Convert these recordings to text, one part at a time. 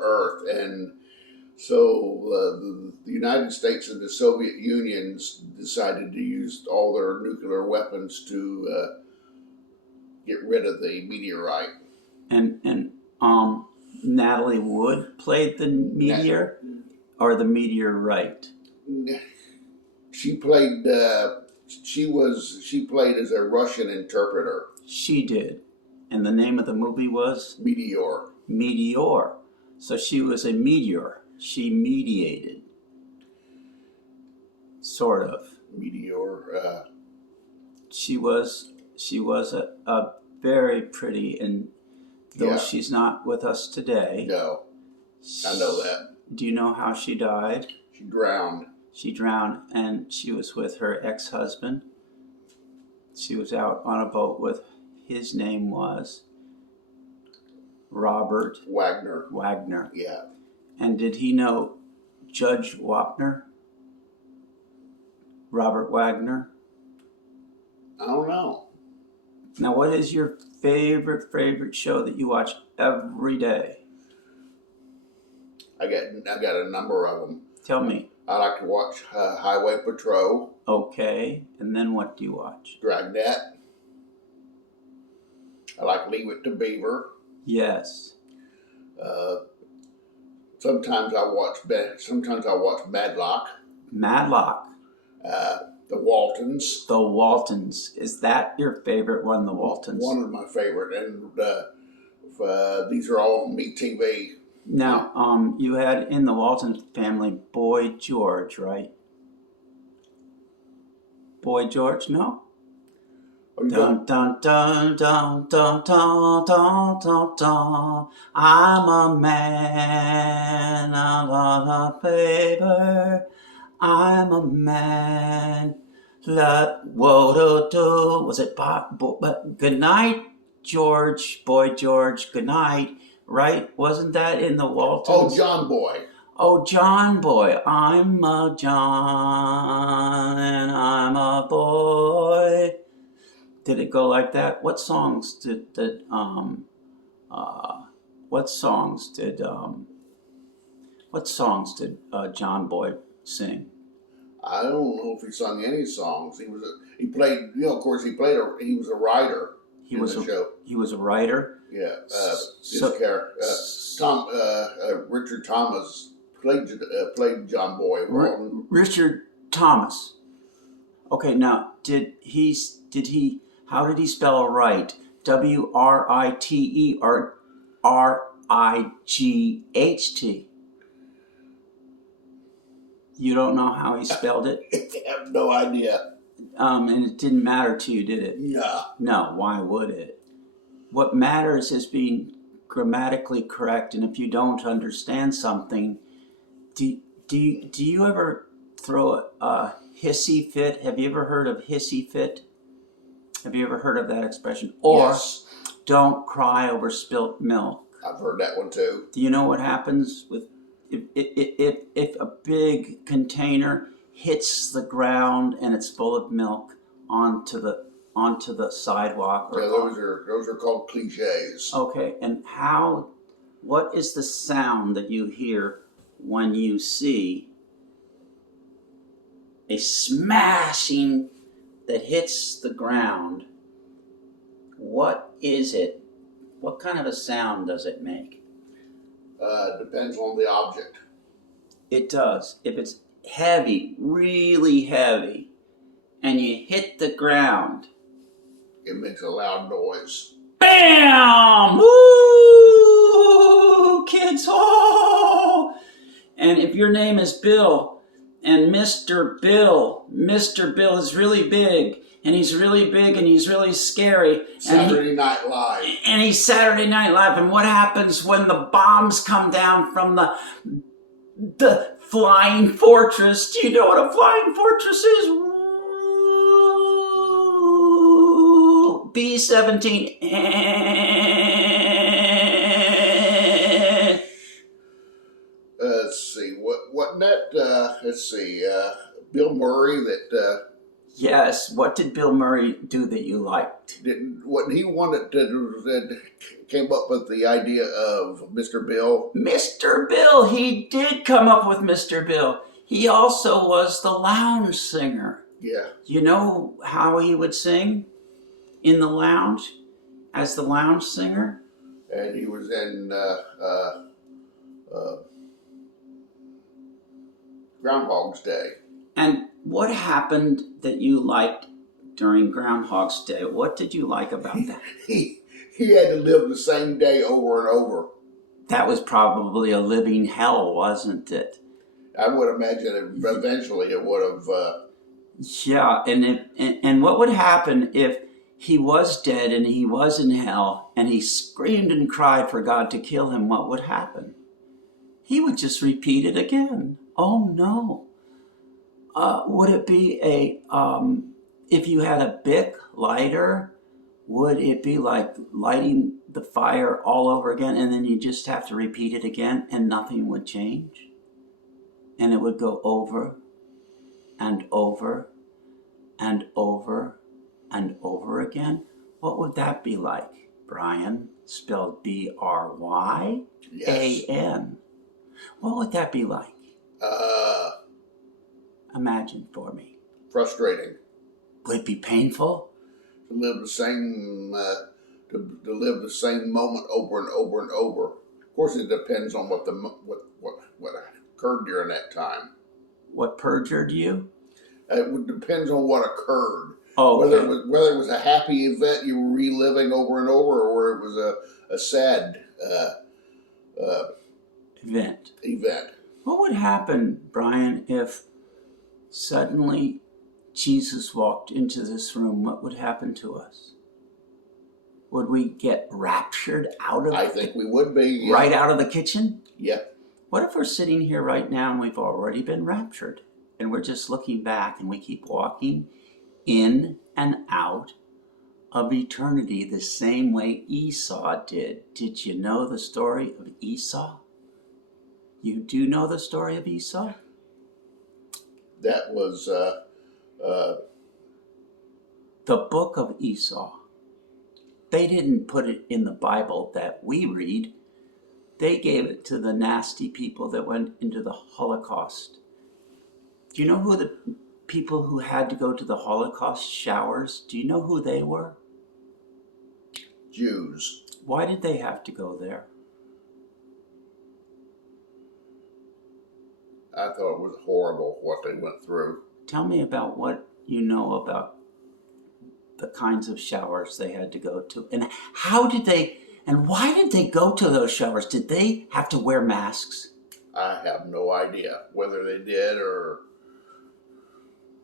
Earth, and so the United States and the Soviet Unions decided to use all their nuclear weapons to get rid of the meteorite. And Natalie Wood played the meteor or the meteorite. She played. She played as a Russian interpreter. She did, and the name of the movie was Meteor. Meteor. So she was a meteor. She mediated, sort of. Meteor. She was a very pretty, and though she's not with us today. No, I know that. Do you know how she died? She drowned. She drowned, and she was with her ex-husband. She was out on a boat with, his name was Robert Wagner. Yeah. And did he know Judge Wapner? Robert Wagner? I don't know. Now, what is your favorite show that you watch every day? I got a number of them. Tell me. I like to watch Highway Patrol. Okay, and then what do you watch? Dragnet. I like Leave It to Beaver. Yes. Sometimes I watch Madlock. Madlock. The Waltons. The Waltons. Is that your favorite one, The Waltons? One of my favorite, and these are all on MeTV. Now, you had in the Walton family Boy George, right? Boy George, no? Dun dun dun dun dun dun dun dun dun. I'm a man, a lot of paper. I'm a man. Whoa do do. Was it good night, George? Boy George. Good night. Right? Wasn't that in the Waltons? Oh, John Boy. Oh, John Boy. I'm a John and I'm a boy. Did it go like that? What songs did John Boy sing? I don't know if he sung any songs. He played. You know, of course, he was a writer. He was a writer. Yeah. Richard Thomas played John Boy. Richard Thomas. Okay, now did he? How did he spell right? W-R-I-T-E or R-I-G-H-T? You don't know how he spelled it? I have no idea. And it didn't matter to you, did it? No. No, why would it? What matters is being grammatically correct, and if you don't understand something, do you ever throw a hissy fit? Have you ever heard of hissy fit? Have you ever heard of that expression? Or yes. Don't cry over spilt milk. I've heard that one too. Do you know what happens with if a big container hits the ground and it's full of milk onto the sidewalk? Yeah, those are called cliches. Okay, and what is the sound that you hear when you see a smashing that hits the ground? What is it? What kind of a sound does it make? Depends on the object. It does. If it's heavy, really heavy, and you hit the ground, it makes a loud noise. Bam! Woo! Kids, oh! And if your name is Bill, and Mr. Bill is really big, and he's really big, and he's really scary. Saturday Night Live. And he's Saturday Night Live. And what happens when the bombs come down from the flying fortress? Do you know what a flying fortress is? B-17. Let's see. What that? Let's see. Bill Murray that Yes. What did Bill Murray do that you liked? What he wanted to came up with the idea of Mr. Bill. Mr. Bill. He did come up with Mr. Bill. He also was the lounge singer. Yeah. You know how he would sing in the lounge as the lounge singer? And he was in Groundhog's Day. And what happened that you liked during Groundhog's Day? What did you like about that? He had to live the same day over and over. That was probably a living hell, wasn't it? I would imagine eventually it would have. Yeah, and what would happen if he was dead and he was in hell and he screamed and cried for God to kill him? What would happen? He would just repeat it again. Oh no. Would it be if you had a Bic lighter, would it be like lighting the fire all over again and then you just have to repeat it again and nothing would change? And it would go over and over and over and over again? What would that be like, Brian? Spelled Bryan. Yes. What would that be like? Uh, Imagine for me. Frustrating. Would it be painful? To live the same to live the same moment over and over and over. Of course, it depends on what occurred during that time. What perjured you? It depends on what occurred. Oh, whether okay. it was a happy event you were reliving over and over, or it was a sad event. Event. What would happen, Brian, if suddenly Jesus walked into this room? What would happen to us? Would we get raptured out of? I think we would be. Yeah. Right out of the kitchen? Yeah. What if we're sitting here right now and we've already been raptured and we're just looking back and we keep walking in and out of eternity the same way Esau did? Did you know the story of Esau? You do know the story of Esau? That was the book of Esau. They didn't put it in the Bible that we read. They gave it to the nasty people that went into the Holocaust. Do you know who the people who had to go to the Holocaust showers, do you know who they were? Jews. Why did they have to go there? I thought it was horrible what they went through. Tell me about what you know about the kinds of showers they had to go to. And how did they, and why did they go to those showers? Did they have to wear masks? I have no idea whether they did or...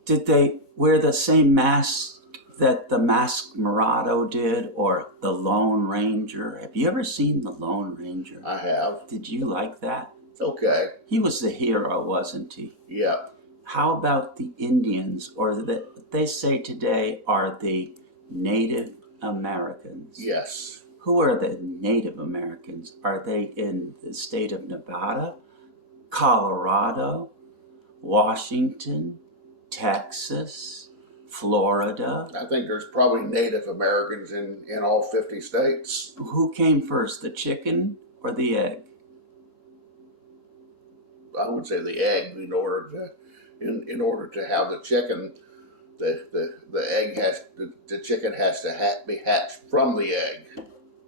Did they wear the same mask that the Masked Mulatto did, or the Lone Ranger? Have you ever seen the Lone Ranger? I have. Did you like that? Okay. He was the hero, wasn't he? Yeah. How about the Indians, or that they say today are the Native Americans? Yes. Who are the Native Americans? Are they in the state of Nevada, Colorado, Washington, Texas, Florida? I think there's probably Native Americans in all 50 states. Who came first, the chicken or the egg? I would say the egg. In order to have the chicken, the chicken has to be hatched from the egg.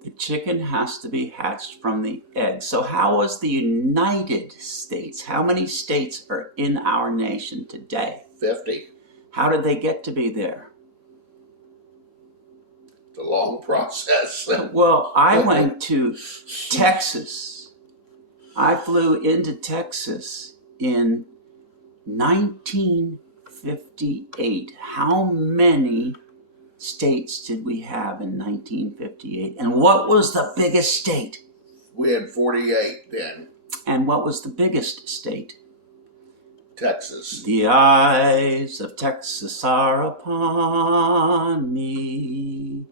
The chicken has to be hatched from the egg. So how was the United States? How many states are in our nation today? 50. How did they get to be there? It's a long process. Well, I went to Texas. I flew into Texas in 1958. How many states did we have in 1958? And what was the biggest state? We had 48 then. And what was the biggest state? Texas. The eyes of Texas are upon me,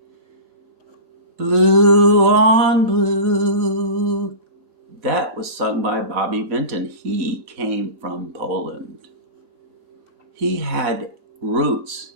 blue on blue. That was sung by Bobby Vinton. He came from Poland. He had roots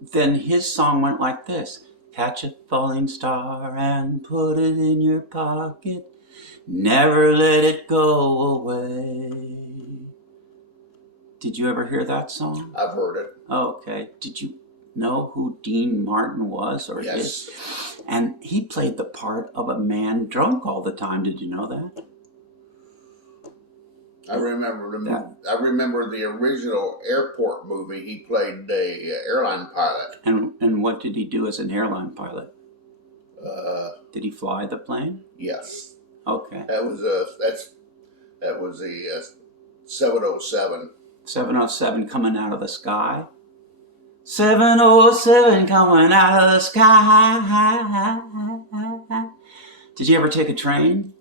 then his song went like this. Catch a falling star and put it in your pocket. Never let it go away. Did you ever hear that song? I've heard it. Okay. Did you know who Dean Martin was? Or Yes. And he played the part of a man drunk all the time. Did you know that? I remember the original Airport movie. He played a airline pilot. And what did he do as an airline pilot? Did he fly the plane? Yes. Okay. That was a 707. 707 coming out of the sky. 707 coming out of the sky. Did you ever take a train?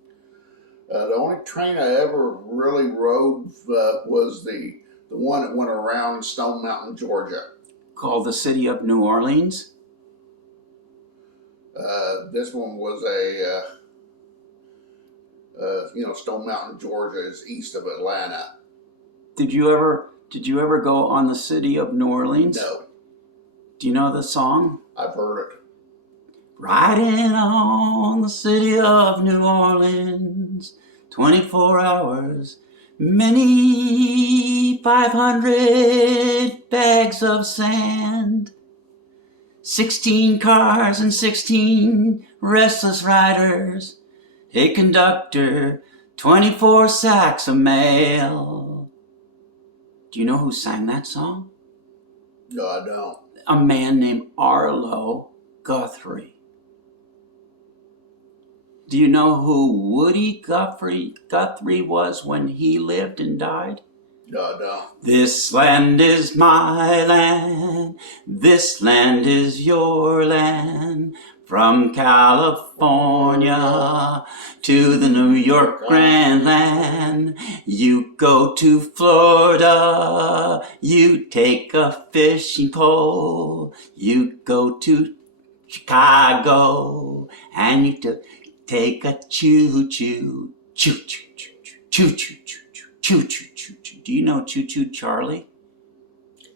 The only train I ever really rode was the one that went around Stone Mountain, Georgia. Called the City of New Orleans? This one was Stone Mountain, Georgia is east of Atlanta. Did you ever go on the City of New Orleans? No. Do you know the song? I've heard it. Riding on the City of New Orleans, 24 hours, many 500 bags of sand, 16 cars and 16 restless riders, a conductor, 24 sacks of mail. Do you know who sang that song? No, I don't. A man named Arlo Guthrie. Do you know who Woody Guthrie was when he lived and died? No, I don't. This land is my land. This land is your land. From California to the New York Grand Land. You go to Florida, you take a fishing pole. You go to Chicago, and you take a choo-choo, choo-choo, choo-choo, choo-choo, choo-choo, choo-choo. Do you know Choo-Choo Charlie?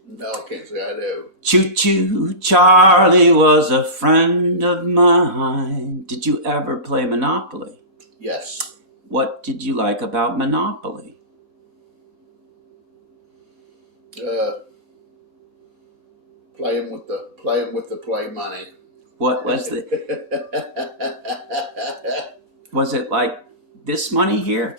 No, I can't say I do. Choo-Choo Charlie was a friend of mine. Did you ever play Monopoly? Yes. What did you like about Monopoly? Playing with the play money. What was the... Was it like this money here?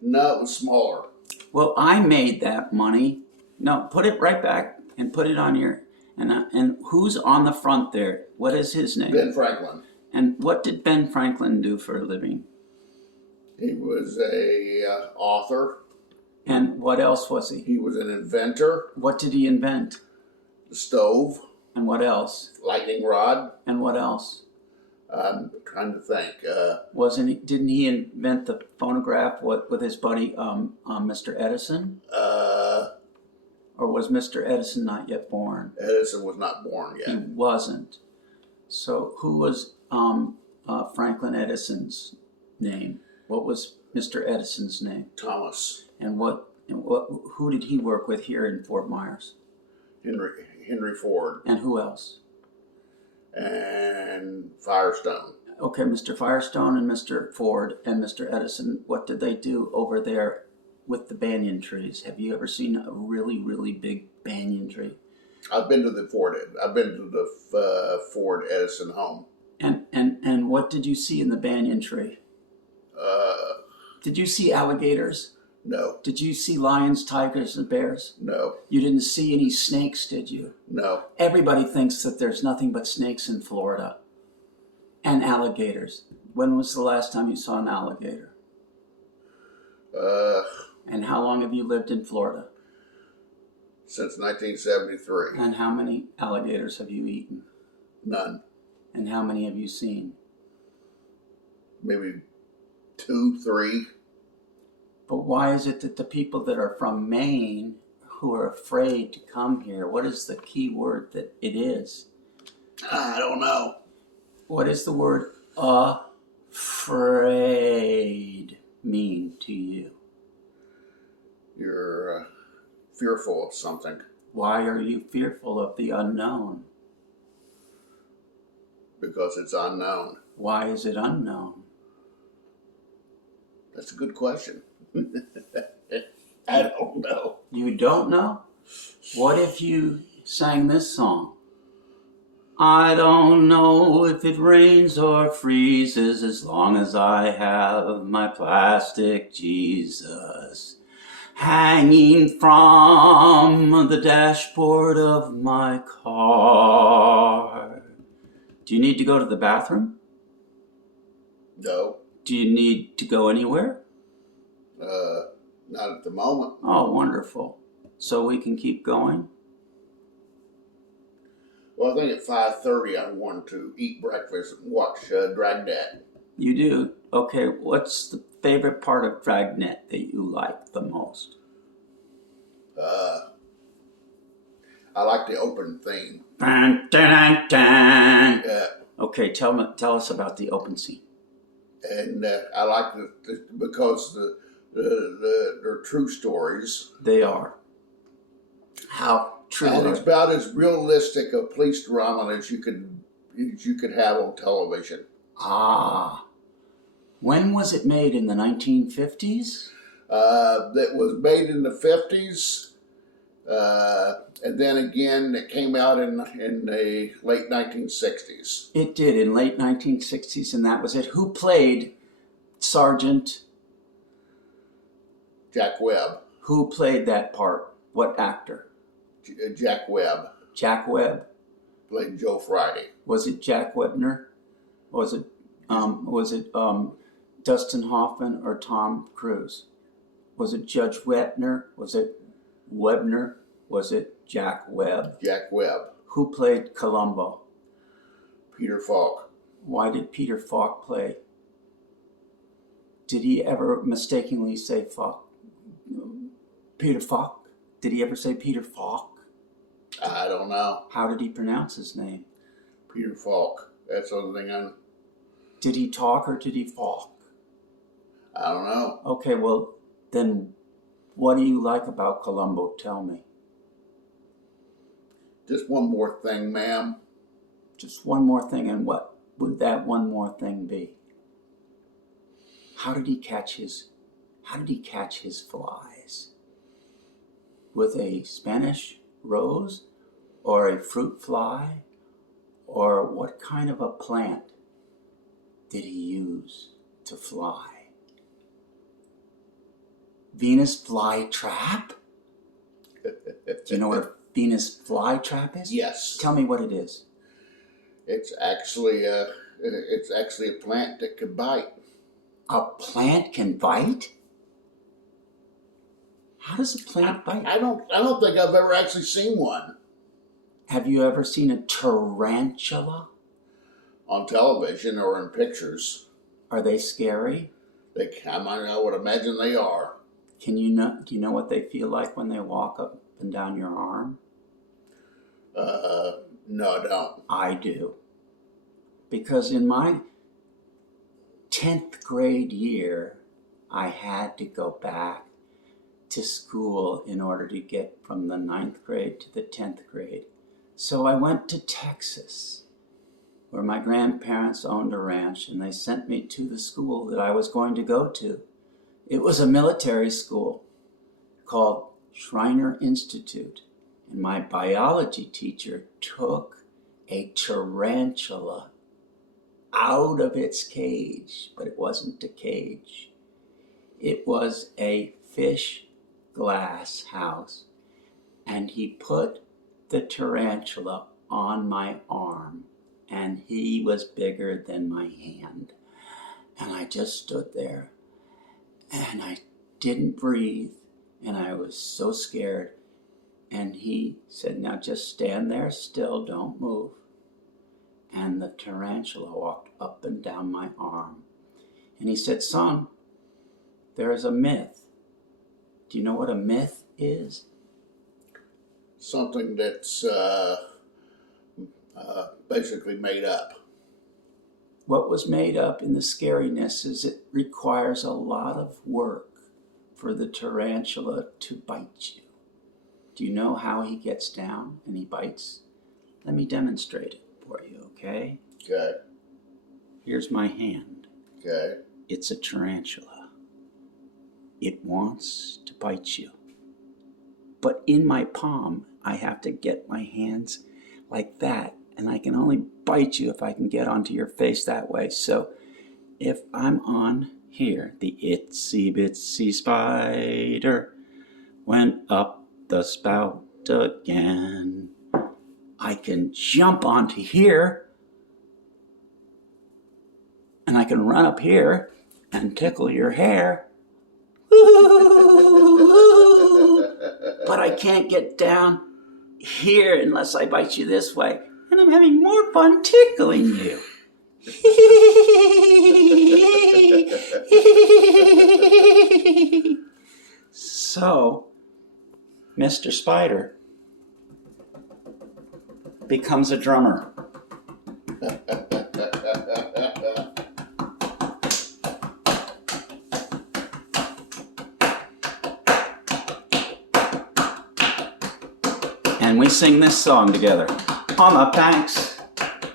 No, it was smaller. Well, I made that money. No, put it right back and put it on your... And who's on the front there? What is his name? Ben Franklin. And what did Ben Franklin do for a living? He was a author. And what else was he? He was an inventor. What did he invent? The stove. And what else? Lightning rod. And what else? I'm trying to think. Didn't he invent the phonograph with his buddy Mr. Edison? Or was Mr. Edison not yet born? Edison was not born yet. He wasn't. So who was Franklin Edison's name? What was Mr. Edison's name? Thomas. And who did he work with here in Fort Myers? Henry Ford. And who else? And Firestone. Okay, Mr. Firestone and Mr. Ford and Mr. Edison, what did they do over there with the banyan trees? Have you ever seen a really, really big banyan tree? I've been to the Ford Edison home. And what did you see in the banyan tree? Did you see alligators? No. Did you see lions, tigers, and bears? No. You didn't see any snakes, did you? No. Everybody thinks that there's nothing but snakes in Florida. And alligators. When was the last time you saw an alligator? And how long have you lived in Florida? Since 1973. And how many alligators have you eaten? None. And how many have you seen? Maybe 2, 3. But why is it that the people that are from Maine who are afraid to come here, what is the key word that it is? I don't know. What is the word afraid mean to you? you're fearful of something. Why are you fearful of the unknown? Because it's unknown. Why is it unknown? That's a good question. I don't know. You don't know? What if you sang this song? I don't know if it rains or freezes as long as I have my plastic Jesus hanging from the dashboard of my car. Do you need to go to the bathroom? No. Do you need to go anywhere? Not at the moment. Oh, wonderful. So we can keep going? Well, I think at 5:30 I want to eat breakfast and watch Dragnet. You do? Okay, what's the favorite part of Dragnet that you like the most? I like the open theme. Dun, dun, dun. Uh, Okay, tell us about the open scene. and I like because they're true stories. They are. How true And are it's they? about as realistic a police drama as you could have on television. Ah. When was it made? In the 1950s? That was made in the 50s, and then again it came out in the late 1960s. It did, in late 1960s, and that was it. Who played Sergeant? Jack Webb. Who played that part? What actor? Jack Webb Jack Webb? played Joe Friday. Was it Jack Webner? Was it Dustin Hoffman or Tom Cruise? Was it Judge Webner? Was it Webner? Was it Jack Webb? Jack Webb. Who played Columbo? Peter Falk. Why did Peter Falk play? Did he ever mistakenly say Falk? Peter Falk? Did he ever say Peter Falk? I don't know. How did he pronounce his name? Peter Falk. That's the only thing I know. Did he talk or did he falk? I don't know. Okay, well, then what do you like about Columbo? Tell me. Just one more thing, ma'am. Just one more thing, and what would that one more thing be? How did he catch his flies? With a Spanish rose or a fruit fly? Or what kind of a plant did he use to fly? Venus flytrap? Do you know what a Venus flytrap is? Yes. Tell me what it is. It's actually a plant that could bite. A plant can bite? How does a plant bite? I don't think I've ever actually seen one. Have you ever seen a tarantula? On television or in pictures. Are they scary? I would imagine they are. Do you know what they feel like when they walk up and down your arm? No, I don't. I do. Because in my 10th grade year, I had to go back to school in order to get from the 9th grade to the 10th grade. So I went to Texas, where my grandparents owned a ranch, and they sent me to the school that I was going to go to. It was a military school called Shriner Institute, and my biology teacher took a tarantula out of its cage, but it wasn't a cage. It was a fish glass house, and he put the tarantula on my arm, and he was bigger than my hand. And I just stood there, and I didn't breathe, and I was so scared. And he said, "Now just stand there still, don't move." And the tarantula walked up and down my arm. And he said, "Son, there is a myth. Do you know what a myth is?" Something that's basically made up. What was made up in the scariness is it requires a lot of work for the tarantula to bite you. Do you know how he gets down and he bites? Let me demonstrate it for you, okay? Okay. Here's my hand. Okay. It's a tarantula. It wants to bite you. But in my palm, I have to get my hands like that. And I can only bite you if I can get onto your face that way. So if I'm on here, the itsy bitsy spider went up the spout again. I can jump onto here. And I can run up here and tickle your hair. But I can't get down here unless I bite you this way. And I'm having more fun tickling you. So, Mr. Spider becomes a drummer. And we sing this song together. On the banks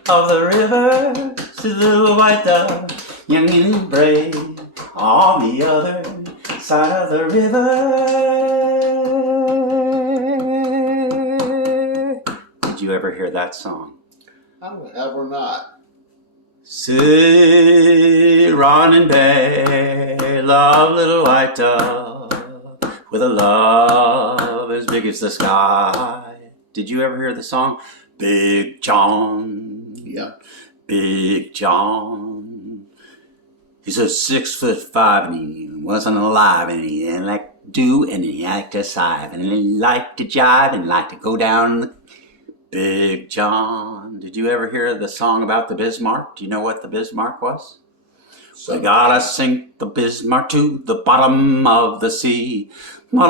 of the river, sits a little white dove, young and brave. On the other side of the river. Did you ever hear that song? I have or not. Sit, running bay, love little white dove, with a love as big as the sky. Did you ever hear the song? Big John. Yeah. Big John. He's a 6'5" and he wasn't alive and he didn't like to do and he liked to sive and he liked to jive and liked to go down the Big John. Did you ever hear the song about the Bismarck? Do you know what the Bismarck was? We gotta sink the Bismarck to the bottom of the sea. Oh,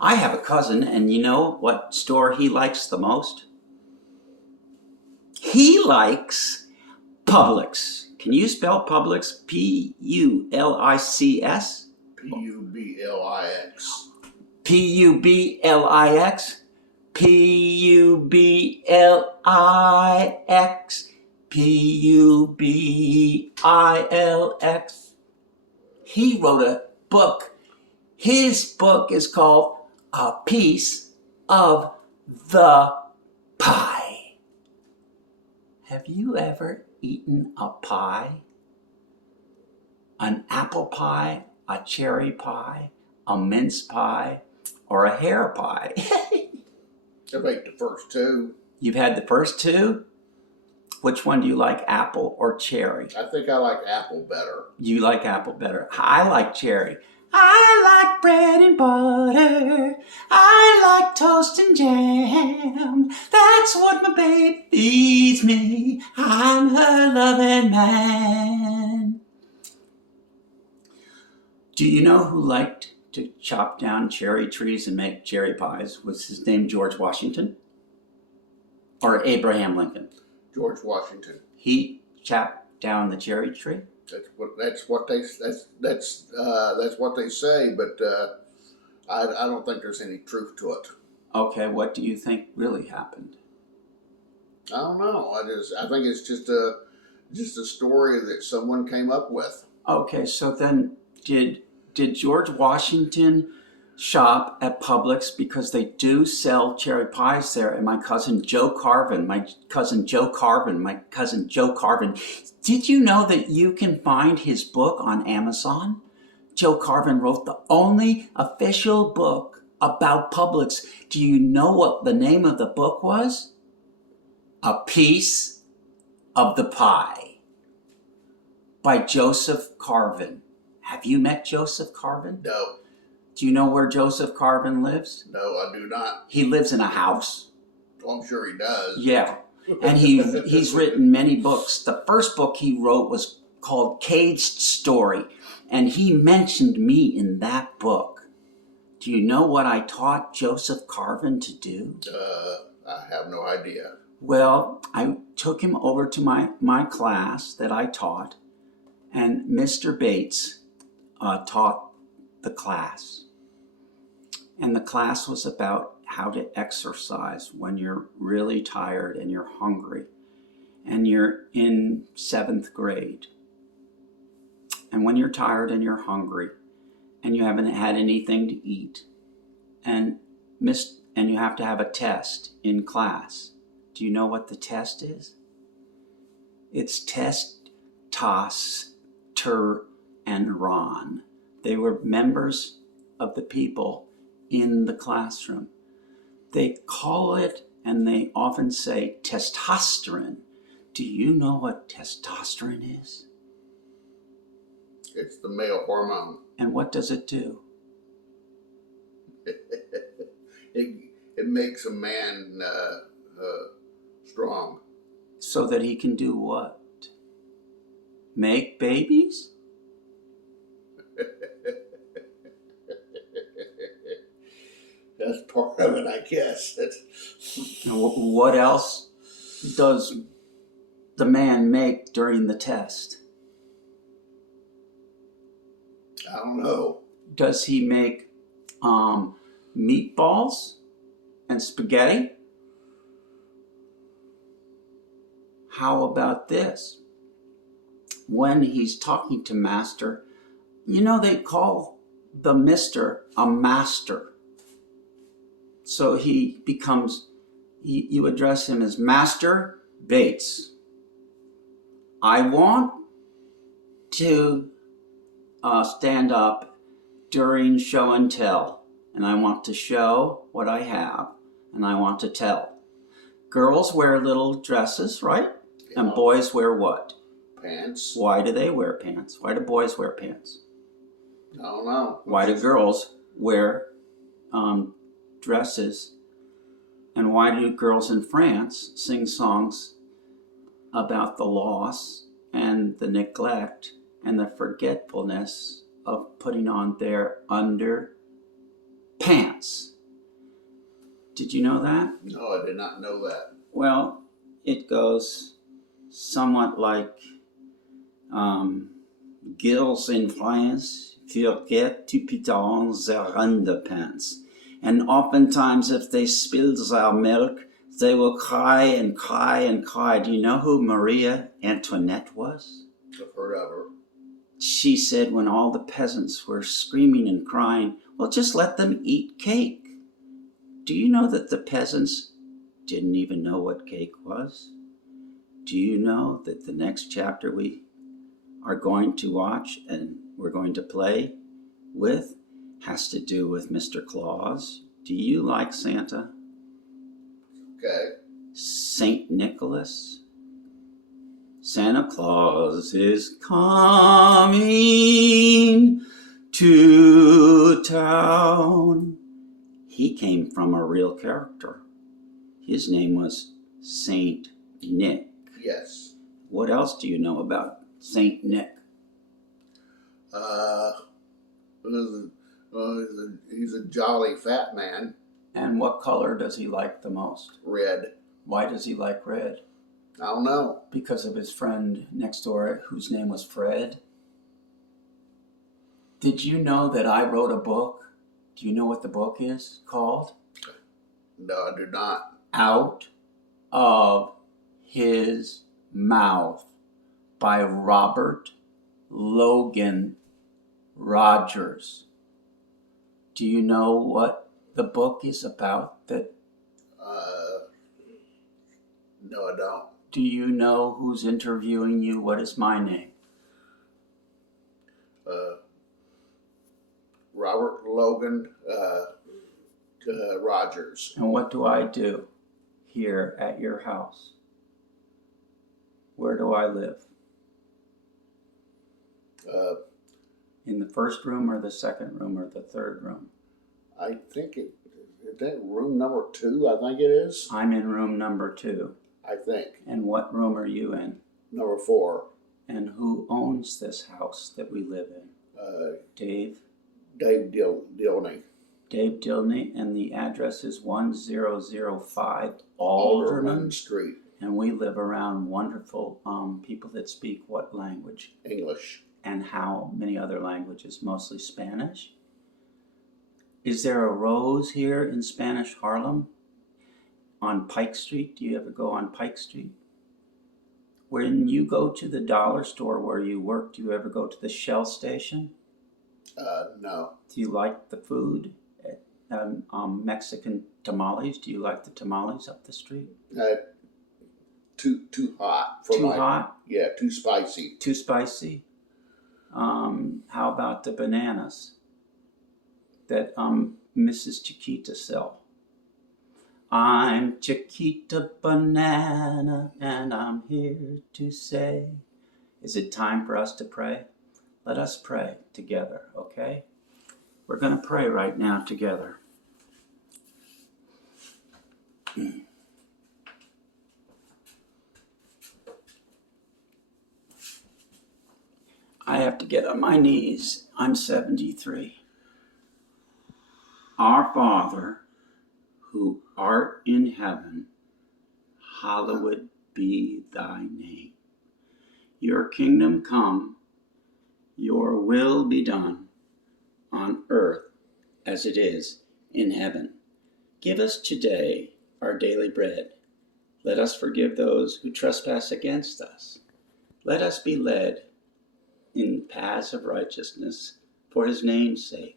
I have a cousin, and you know what store he likes the most? He likes Publix. Can you spell Publix? P-U-L-I-C-S? P-U-B-L-I-X. P-U-B-L-I-X? P-U-B-L-I-X? P-U-B-I-L-X? He wrote a book. His book is called A Piece of the Pie. Have you ever eaten a pie? An apple pie, a cherry pie, a mince pie, or a hair pie? I've ate the first two. You've had the first two? Which one do you like, apple or cherry? I think I like apple better. You like apple better. I like cherry. I like bread and butter. I like toast and jam. That's what my babe feeds me. I'm her loving man. Do you know who liked to chop down cherry trees and make cherry pies? Was his name George Washington? Or Abraham Lincoln? George Washington. He chopped down the cherry tree? That's what they say, but I don't think there's any truth to it. Okay, what do you think really happened? I don't know. I think it's just a story that someone came up with. Okay, so then did George Washington shop at Publix, because they do sell cherry pies there? And my cousin Joe Carvin, did you know that you can find his book on Amazon? Joe Carvin wrote the only official book about Publix. Do you know what the name of the book was? A Piece of the Pie by Joseph Carvin. Have you met Joseph Carvin? No. Do you know where Joseph Carvin lives? No, I do not. He lives in a house. Well, I'm sure he does. Yeah. And he's written many books. The first book he wrote was called Caged Story. And he mentioned me in that book. Do you know what I taught Joseph Carvin to do? I have no idea. Well, I took him over to my class that I taught, and Mr. Bates taught the class. And the class was about how to exercise when you're really tired and you're hungry and you're in 7th grade. And when you're tired and you're hungry and you haven't had anything to eat and you have to have a test in class. Do you know what the test is? It's test, toss, tur, and ron. They were members of the people in the classroom. They call it, and they often say, testosterone. Do you know what testosterone is? It's the male hormone. And what does it do? It makes a man strong. So that he can do what? Make babies? That's part of it, I guess. And what else does the man make during the test? I don't know. Does he make meatballs and spaghetti? How about this? When he's talking to master, you know they call the mister a master. So he becomes, you address him as Master Bates. I want to stand up during show and tell, and I want to show what I have, and I want to tell. Girls wear little dresses, right? Yeah. And boys wear what? Pants. Why do they wear pants? Why do boys wear pants? I don't know. Why do girls wear dresses? And why do girls in France sing songs about the loss and the neglect and the forgetfulness of putting on their underpants? Did you know that? No, I did not know that. Well, it goes somewhat like girls in France forget to put on their underpants. And oftentimes if they spill their milk, they will cry and cry and cry. Do you know who Maria Antoinette was? I've heard of her. She said when all the peasants were screaming and crying, well, just let them eat cake. Do you know that the peasants didn't even know what cake was? Do you know that the next chapter we are going to watch and we're going to play with has to do with Mr. Claus? Do you like Santa? Okay. Saint Nicholas? Santa Claus is coming to town. He came from a real character. His name was Saint Nick. Yes. What else do you know about Saint Nick? He's a jolly fat man. And what color does he like the most? Red. Why does he like red? I don't know. Because of his friend next door whose name was Fred. Did you know that I wrote a book? Do you know what the book is called? No, I do not. Out of His Mouth by Robert Logan Rogers. Do you know what the book is about? No, I don't. Do you know who's interviewing you? What is my name? Robert Logan Rogers. And what do I do here at your house? Where do I live? In the first room or the second room or the third room? I think is that room number 2, I think it is. I'm in room number 2. I think. And what room are you in? Number 4. And who owns this house that we live in? Dave? Dave Dilney. Dave Dilney, and the address is 1005 Alderman Street. And we live around wonderful people that speak what language? English. And how many other languages? Mostly Spanish. Is there a Rose here in Spanish Harlem? On Pike Street? Do you ever go on Pike Street? When you go to the dollar store where you work, do you ever go to the Shell station? No. Do you like the food? Mexican tamales. Do you like the tamales up the street? Too hot. Too hot? Yeah, too spicy. Too spicy? How about the bananas that Mrs. Chiquita sell? I'm Chiquita Banana, and I'm here to say, is it time for us to pray? Let us pray together, okay? We're going to pray right now together. I have to get on my knees. I'm 73. Our Father, who art in heaven, hallowed be thy name. Your kingdom come, your will be done, on earth as it is in heaven. Give us today our daily bread. Let us forgive those who trespass against us. Let us be led in paths of righteousness for his name's sake.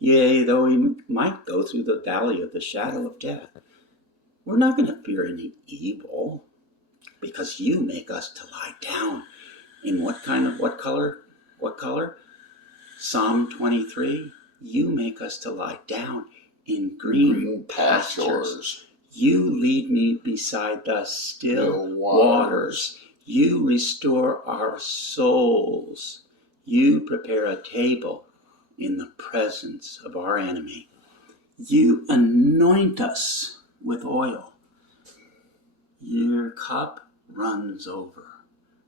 Yea, though we might go through the valley of the shadow of death, we're not going to fear any evil, because you make us to lie down in what color? Psalm 23, you make us to lie down in green pastures. You lead me beside the still waters. You restore our souls. You prepare a table in the presence of our enemy. You anoint us with oil. Your cup runs over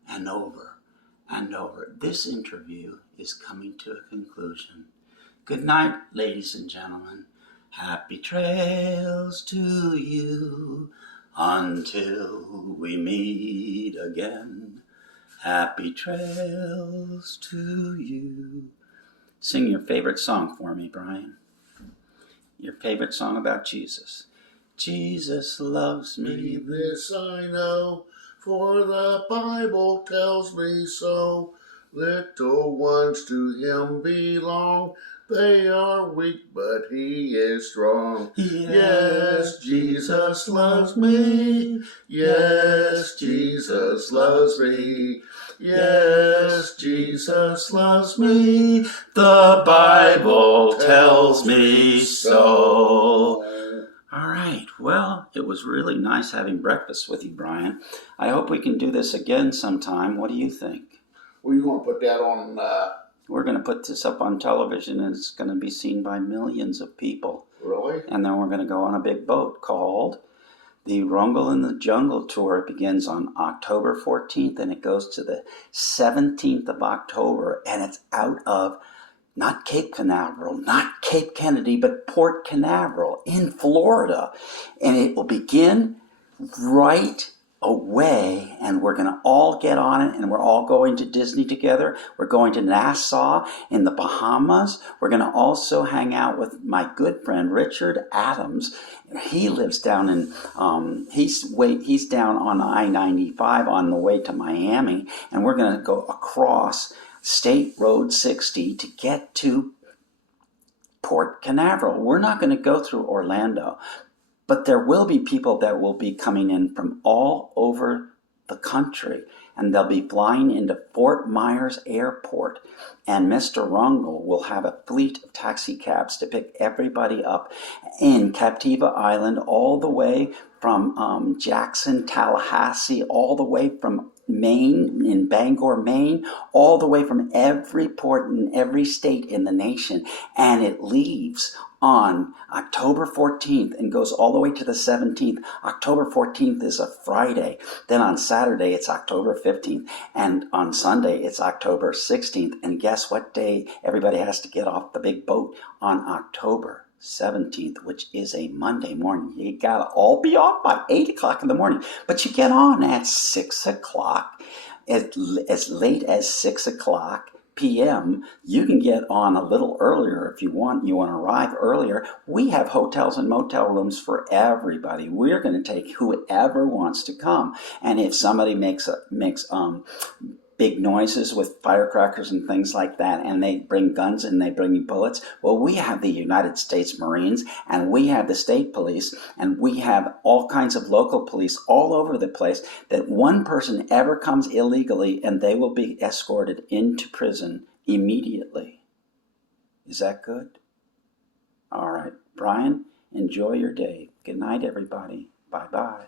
and over and over. This interview is coming to a conclusion. Good night, ladies and gentlemen. Happy trails to you until we meet again. Happy trails to you. Sing your favorite song for me, Brian. Your favorite song about Jesus. Jesus loves me. This I know, for the Bible tells me so. Little ones to him belong. They are weak, but he is strong. Yes, Jesus loves me. Yes, Jesus loves me. Yes, Jesus loves me. The Bible tells me so. All right. Well, it was really nice having breakfast with you, Brian. I hope we can do this again sometime. What do you think? Well, you want to put that on... We're going to put this up on television, and it's going to be seen by millions of people. Really? And then we're going to go on a big boat called the Rumble in the Jungle Tour. It begins on October 14th, and it goes to the 17th of October, and it's out of not Cape Canaveral, not Cape Kennedy, but Port Canaveral in Florida. And it will begin right away, and we're going to all get on it, and we're all going to Disney together. We're going to Nassau in the Bahamas. We're going to also hang out with my good friend Richard Adams. He lives down in he's down on I-95 on the way to Miami, and we're going to go across State Road 60 to get to Port Canaveral. We're not going to go through Orlando, but there will be people that will be coming in from all over the country, and they'll be flying into Fort Myers Airport, and Mr. Rungel will have a fleet of taxi cabs to pick everybody up in Captiva Island, all the way from Jackson, Tallahassee, all the way from Maine, in Bangor, Maine, all the way from every port in every state in the nation. And it leaves on October 14th and goes all the way to the 17th. October 14th is a Friday. Then on Saturday, it's October 15th. And on Sunday, it's October 16th. And guess what day everybody has to get off the big boat? On October 17th, which is a Monday morning. You gotta all be off by 8 o'clock in the morning, but you get on at 6 o'clock, as late as 6 o'clock p.m. You can get on a little earlier if you want. You want to arrive earlier. We have hotels and motel rooms for everybody. We're going to take whoever wants to come, and if somebody makes big noises with firecrackers and things like that, and they bring guns and they bring bullets. Well, we have the United States Marines, and we have the state police, and we have all kinds of local police all over the place, that one person ever comes illegally and they will be escorted into prison immediately. Is that good? All right. Brian, enjoy your day. Good night, everybody. Bye-bye.